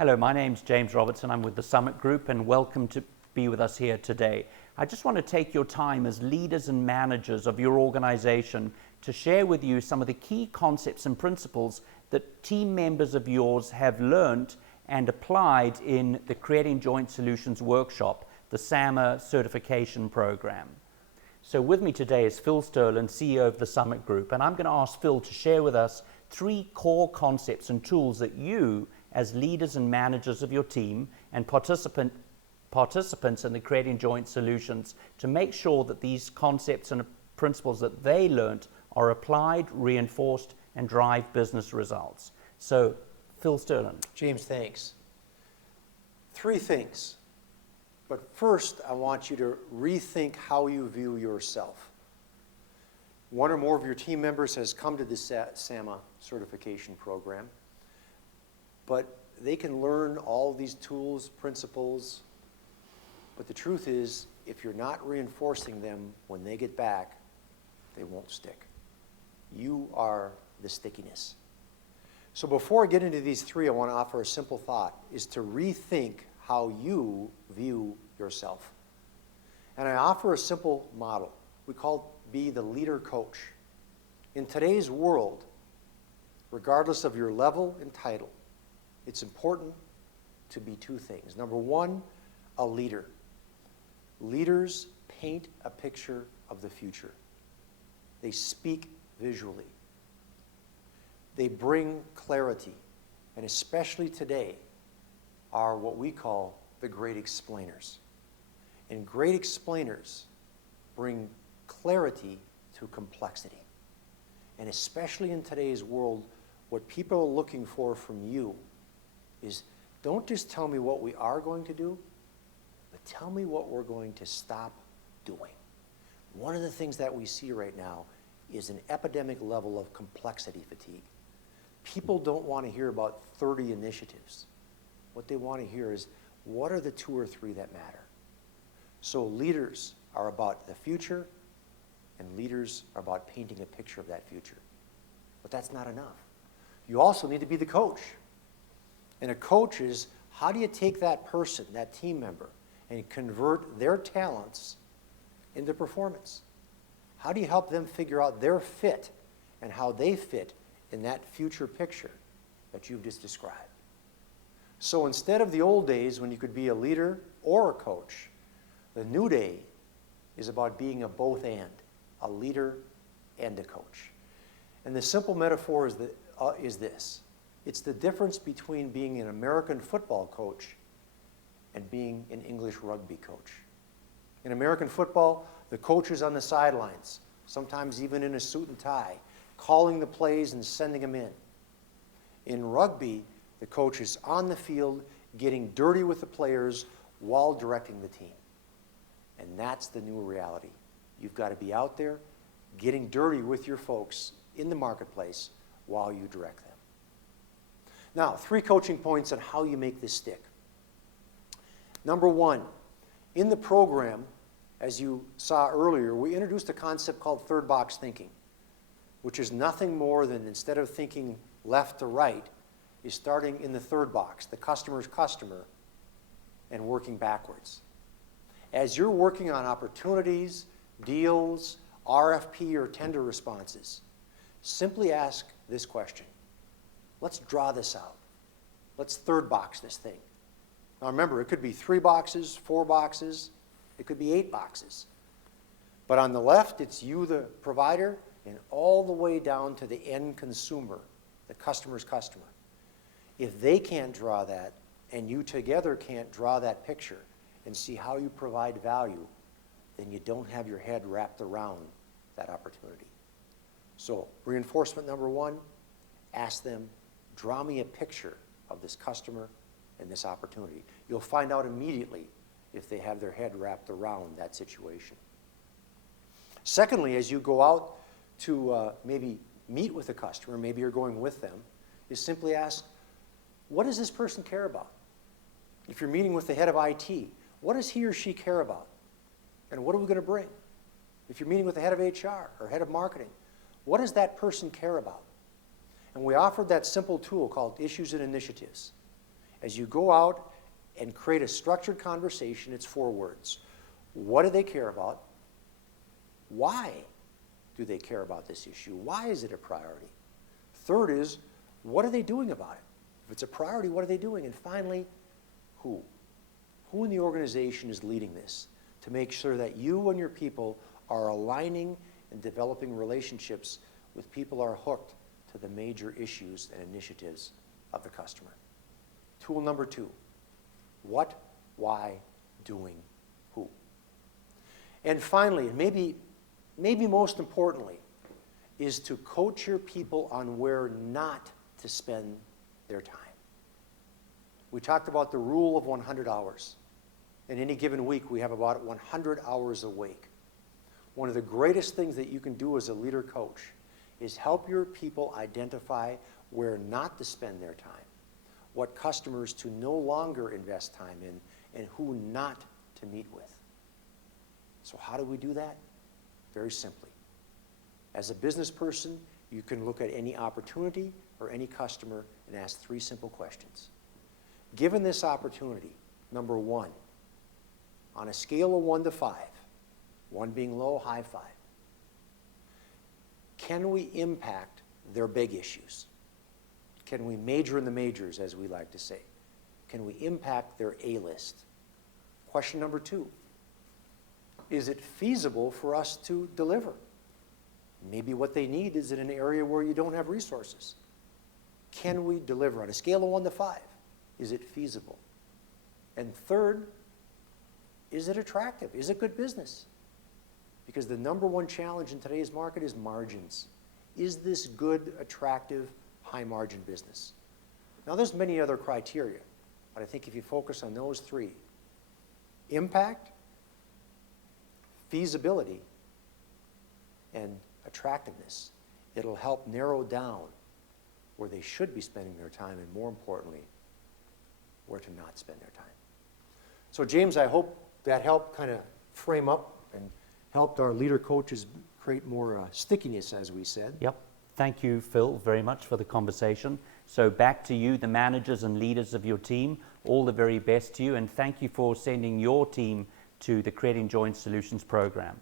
Hello, my name's James Robertson. I'm with the Summit Group, and welcome to be with us here today. I just want to take your time as leaders and managers of your organization to share with you some of the key concepts and principles that team members of yours have learned and applied in the Creating Joint Solutions workshop, the SAMA certification program. So with me today is Phil Sterland, CEO of the Summit Group, and I'm going to ask Phil to share with us 3 core concepts and tools that you, as leaders and managers of your team and participants in the Creating Joint Solutions, to make sure that these concepts and principles that they learned are applied, reinforced, and drive business results. So, Phil Sterland. James, thanks. 3 things. But first, I want you to rethink how you view yourself. One or more of your team members has come to the SAMA certification program, but they can learn all these tools, principles, but the truth is, if you're not reinforcing them when they get back, they won't stick. You are the stickiness. So before I get into these 3, I want to offer a simple thought, is to rethink how you view yourself. And I offer a simple model. We call it be the leader coach. In today's world, regardless of your level and title, it's important to be 2 things. Number 1, a leader. Leaders paint a picture of the future. They speak visually. They bring clarity, and especially today are what we call the great explainers. And great explainers bring clarity to complexity. And especially in today's world, what people are looking for from you is, don't just tell me what we are going to do, but tell me what we're going to stop doing. One of the things that we see right now is an epidemic level of complexity fatigue. People don't want to hear about 30 initiatives. What they want to hear is, what are the 2 or 3 that matter? So leaders are about the future, and leaders are about painting a picture of that future. But that's not enough. You also need to be the coach. And a coach is, how do you take that person, that team member, and convert their talents into performance? How do you help them figure out their fit and how they fit in that future picture that you've just described? So instead of the old days when you could be a leader or a coach, the new day is about being a both and, a leader and a coach. And the simple metaphor is this. It's the difference between being an American football coach and being an English rugby coach. In American football, the coach is on the sidelines, sometimes even in a suit and tie, calling the plays and sending them in. In rugby, the coach is on the field, getting dirty with the players while directing the team. And that's the new reality. You've got to be out there, getting dirty with your folks in the marketplace while you direct them. Now, 3 coaching points on how you make this stick. Number 1, in the program, as you saw earlier, we introduced a concept called third box thinking, which is nothing more than, instead of thinking left to right, is starting in the third box, the customer's customer, and working backwards. As you're working on opportunities, deals, RFP or tender responses, simply ask this question. Let's draw this out. Let's third box this thing. Now remember, it could be 3 boxes, 4 boxes, it could be 8 boxes. But on the left, it's you, the provider, and all the way down to the end consumer, the customer's customer. If they can't draw that, and you together can't draw that picture and see how you provide value, then you don't have your head wrapped around that opportunity. So, reinforcement number 1, ask them, draw me a picture of this customer and this opportunity. You'll find out immediately if they have their head wrapped around that situation. Secondly, as you go out to maybe meet with a customer, maybe you're going with them, is simply ask, what does this person care about? If you're meeting with the head of IT, what does he or she care about? And what are we going to bring? If you're meeting with the head of HR or head of marketing, what does that person care about? And we offered that simple tool called Issues and Initiatives. As you go out and create a structured conversation, it's 4 words. What do they care about? Why do they care about this issue? Why is it a priority? Third is, what are they doing about it? If it's a priority, what are they doing? And finally, who? Who in the organization is leading this to make sure that you and your people are aligning and developing relationships with people who are hooked to the major issues and initiatives of the customer? Tool number 2, what, why, doing, who. And finally, and maybe most importantly, is to coach your people on where not to spend their time. We talked about the rule of 100 hours. In any given week, we have about 100 hours awake. One of the greatest things that you can do as a leader coach is help your people identify where not to spend their time, what customers to no longer invest time in, and who not to meet with. So how do we do that? Very simply. As a business person, you can look at any opportunity or any customer and ask 3 simple questions. Given this opportunity, number 1, on a scale of 1 to 5, 1 being low, high 5, can we impact their big issues? Can we major in the majors, as we like to say? Can we impact their A-list? Question number 2, is it feasible for us to deliver? Maybe what they need is in an area where you don't have resources. Can we deliver on a scale of 1 to 5? Is it feasible? And third, is it attractive? Is it good business? Because the number 1 challenge in today's market is margins. Is this good, attractive, high-margin business? Now, there's many other criteria, but I think if you focus on those 3, impact, feasibility, and attractiveness, it'll help narrow down where they should be spending their time, and more importantly, where to not spend their time. So James, I hope that helped kind of frame up and helped our leader coaches create more stickiness, as we said. Yep. Thank you, Phil, very much for the conversation. So back to you, the managers and leaders of your team. All the very best to you, and thank you for sending your team to the Creating Joint Solutions program.